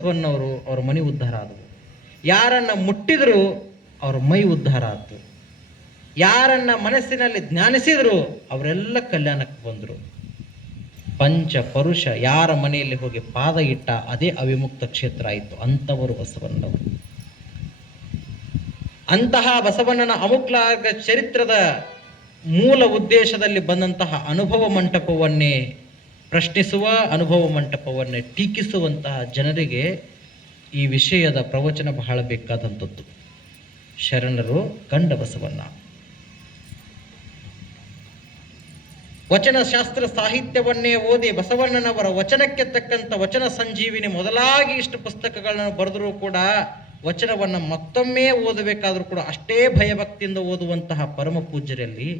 ಬಸವಣ್ಣವರು ಅವ್ರ ಮನೆ ಉದ್ಧಾರ ಆದವು. ಯಾರನ್ನ ಮುಟ್ಟಿದ್ರು ಅವ್ರ ಮೈ ಉದ್ಧಾರ ಆಯ್ತು ಯಾರನ್ನ ಮನಸ್ಸಿನಲ್ಲಿ ಜ್ಞಾನಿಸಿದ್ರು ಅವರೆಲ್ಲ ಕಲ್ಯಾಣಕ್ಕೆ ಬಂದರು. ಪಂಚ ಪರುಷ ಯಾರ ಮನೆಯಲ್ಲಿ ಹೋಗಿ ಪಾದ ಇಟ್ಟ ಅದೇ ಅವಿಮುಕ್ತ ಕ್ಷೇತ್ರ ಆಯಿತು. ಅಂಥವರು ಬಸವಣ್ಣವರು ಅಂತಹ ಬಸವಣ್ಣನ ಅಮುಕ್ಲಾರ್ಗ ಚರಿತ್ರದ ಮೂಲ ಉದ್ದೇಶದಲ್ಲಿ ಬಂದಂತಹ ಅನುಭವ ಮಂಟಪವನ್ನೇ ಪ್ರಶ್ನಿಸುವ ಅನುಭವ ಮಂಟಪವನ್ನೇ ಟೀಕಿಸುವಂತಹ ಜನರಿಗೆ ಈ ವಿಷಯದ ಪ್ರವಚನ ಬಹಳ ಬೇಕಾದಂಥದ್ದು. ಶರಣರು ಕಂಡ ಬಸವಣ್ಣ ವಚನ ಶಾಸ್ತ್ರ ಸಾಹಿತ್ಯವನ್ನೇ ಓದಿ ಬಸವಣ್ಣನವರ ವಚನಕ್ಕೆ ತಕ್ಕಂಥ ವಚನ ಸಂಜೀವಿನಿ ಮೊದಲಾಗಿ ಇಷ್ಟು ಪುಸ್ತಕಗಳನ್ನು ಬರೆದರೂ ಕೂಡ ವಚನವನ್ನು ಮತ್ತೊಮ್ಮೆ ಓದಬೇಕಾದರೂ ಕೂಡ ಅಷ್ಟೇ ಭಯಭಕ್ತಿಯಿಂದ ಓದುವಂತಹ ಪರಮ ಪೂಜ್ಯರಲ್ಲಿ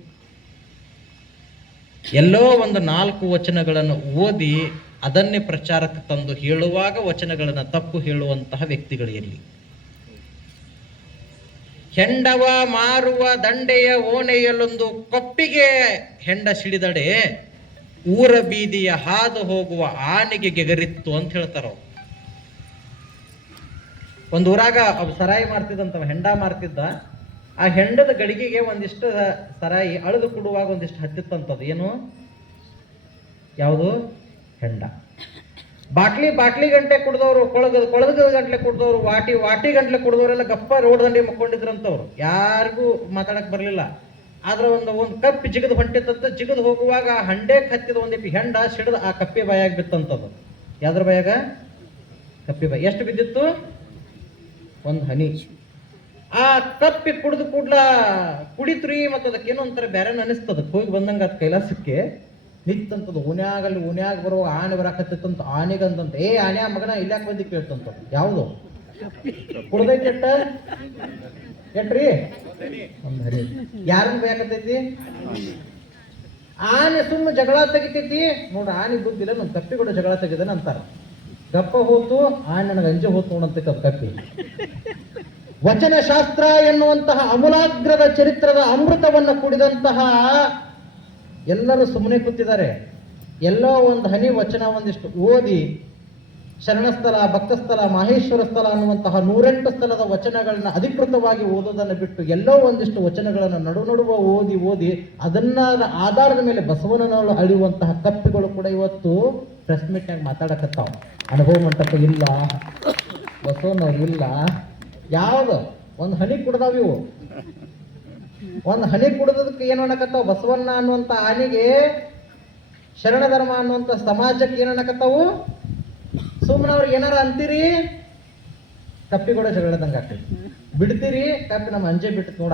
ಎಲ್ಲೋ ಒಂದು ನಾಲ್ಕು ವಚನಗಳನ್ನು ಓದಿ ಅದನ್ನೇ ಪ್ರಚಾರಕ್ಕೆ ತಂದು ಹೇಳುವಾಗ ವಚನಗಳನ್ನು ತಪ್ಪು ಹೇಳುವಂತಹ ವ್ಯಕ್ತಿಗಳು ಎಲ್ಲಿ ಹೆಂಡವ ಮಾರುವ ದಂಡೆಯ ಓಣೆಯಲ್ಲೊಂದು ಕೊಪ್ಪಿಗೆ ಹೆಂಡ ಸಿಡಿದಡೆ, ಊರ ಬೀದಿಯ ಹಾದು ಹೋಗುವ ಆನೆಗೆ ಗೆಗರಿತ್ತು ಅಂತ ಹೇಳ್ತಾರ. ಒಂದು ಊರಾಗ ಅವ್ ಸರಾಯಿ ಮಾರ್ತಿದ್ದಂತವ, ಹೆಂಡ ಮಾರ್ತಿದ್ದ ಆ ಹೆಂಡದ ಗಡಿಗೆಗೆ ಒಂದಿಷ್ಟು ಸರಾಯಿ ಅಳದು ಕೊಡುವಾಗ ಒಂದಿಷ್ಟು ಹತ್ತಿತ್ತಂಥದ್ದು ಏನು? ಯಾವುದು? ಹೆಂಡ. ಬಾಟ್ಲಿ ಬಾಟ್ಲಿ ಗಂಟೆ ಕುಡ್ದವ್ರು ಕೊಳಗ ಕೊಳಗದ ಗಂಟ್ಲೆ ಕುಡ್ದವ್ರು, ವಾಟಿ ವಾಟಿ ಗಂಟ್ಲೆ ಕುಡ್ದವ್ರೆಲ್ಲ ಗಪ್ಪ ರೋಡ್ ದಂಡಿ ಮಕ್ಕೊಂಡಿದ್ರಂತವ್ರು. ಯಾರಿಗೂ ಮಾತಾಡಕ್ ಬರಲಿಲ್ಲ. ಆದ್ರೆ ಒಂದು ಒಂದು ಕಪ್ಪಿ ಜಿಗದ್ ಹೊಂಟಿತ್ತಂತ ಜಿಗದ್ ಹೋಗುವಾಗ ಆ ಹಂಡೆ ಹತ್ತಿದ ಒಂದಿಟ್ಟು ಹೆಂಡ ಸಿಡಿದು ಆ ಕಪ್ಪಿ ಬಾಯಾಗ ಬಿತ್ತಂತದ್ದು. ಯಾವ್ದ್ರ ಬಾಯಾಗ? ಕಪ್ಪಿ ಬಾಯಿ. ಎಷ್ಟು ಬಿದ್ದಿತ್ತು? ಒಂದು ಹನಿ. ಆ ಕಪ್ಪಿ ಕುಡಿದು ಕೂಡ್ಲ ಕುಡಿತ್ರಿ ಮತ್ತು ಅದಕ್ಕೆ ಏನೋ ಒಂಥರ ಬೇರೆ ಅನಿಸ್ತದ ಹೋಗಿ ಬಂದಂಗ ಅದು ಕೈಲಾಸಕ್ಕೆ ನಿಂತಂತದ ಉನ್ಯಾಗಲ್ಲಿ ಉನ್ಯಾಗ ಬರೋ ಆನೆ ಬರಾಕತ್ತಿತ್ತಂತ, ಆನೆಗಂತಂತ. ಏ, ಆನೆ ಮಗನ ಇಲ್ಲಾಕ್ ಬಂದಿ ಕೇಳ್ತಂತ? ಯಾವುದು? ಕುಡ್ದೈತಿ ಎಟ್ಟ? ಎಟ್ರಿ? ಯಾರು ಬೇಕತ್ತೈತಿ ಆನೆ ಸುಮ್ಮನೆ ಜಗಳ ತೆಗಿತೈತಿ. ನೋಡ್ರಿ, ಆನೆ ಬುದ್ಧಿಲ್ಲ ನಮ್ಮ ಕಪ್ಪಿ ಕೂಡ ಜಗಳ ತೆಗಿದಾನ ಅಂತಾರ. ಗಪ್ಪ ಹೋತು, ಆನೆ ನನಗೆ ಅಂಜೆ ಹೋತು ನೋಡಂತ ಕಪ್ಪಿ. ವಚನ ಶಾಸ್ತ್ರ ಎನ್ನುವಂತಹ ಅಮೂಲಾಗ್ರದ ಚರಿತ್ರದ ಅಮೃತವನ್ನು ಕುಡಿದಂತಹ ಎಲ್ಲರೂ ಸುಮ್ಮನೆ ಕೂತಿದ್ದಾರೆ. ಎಲ್ಲೋ ಒಂದು ಹನಿ ವಚನ ಒಂದಿಷ್ಟು ಓದಿ ಶರಣಸ್ಥಲ, ಭಕ್ತಸ್ಥಲ, ಮಾಹೇಶ್ವರ ಸ್ಥಳ ಅನ್ನುವಂತಹ ನೂರೆಂಟು ಸ್ಥಳದ ವಚನಗಳನ್ನ ಅಧಿಕೃತವಾಗಿ ಓದೋದನ್ನು ಬಿಟ್ಟು ಎಲ್ಲೋ ಒಂದಿಷ್ಟು ವಚನಗಳನ್ನು ನಡು ನಡುವ ಓದಿ ಓದಿ ಅದನ್ನ ಆಧಾರದ ಮೇಲೆ ಬಸವನನ್ನು ಅಳಿಯುವಂತಹ ಕಪ್ಪಿಗಳು ಕೂಡ ಇವತ್ತು ಪ್ರೆಸ್ ಮೀಟ್ನಾಗ ಮಾತಾಡಕತ್ತಾವ. ಅನುಭವ ಮಂಟಪ ಇಲ್ಲ. ಬಸವನವ್ರು ಇಲ್ಲ. ಯಾವ್ದು? ಒಂದು ಹನಿ ಕುಡ್ದಾವ ಇವು. ಒಂದು ಹನಿ ಕುಡ್ದದಕ್ಕೆ ಏನು ಅನ್ನಕತ್ತಾವ? ಬಸವಣ್ಣ ಅನ್ನುವಂತ ಆನೆಗೆ ಶರಣ ಧರ್ಮ ಅನ್ನುವಂತ ಸಮಾಜಕ್ಕೆ ಏನು ಅನ್ನಕತ್ತಾವು? ಸುಮ್ಮನೆ ಅವ್ರಿಗೆ ಏನಾರ ಅಂತೀರಿ? ಕಪ್ಪಿ ಕೂಡ ಜಗಳದಂಗ ಆಗ್ತೈತಿ. ಬಿಡ್ತೀರಿ? ಕಪ್ಪಿ ನಮ್ಮ ಅಂಜೆ ಬಿಟ್ಟು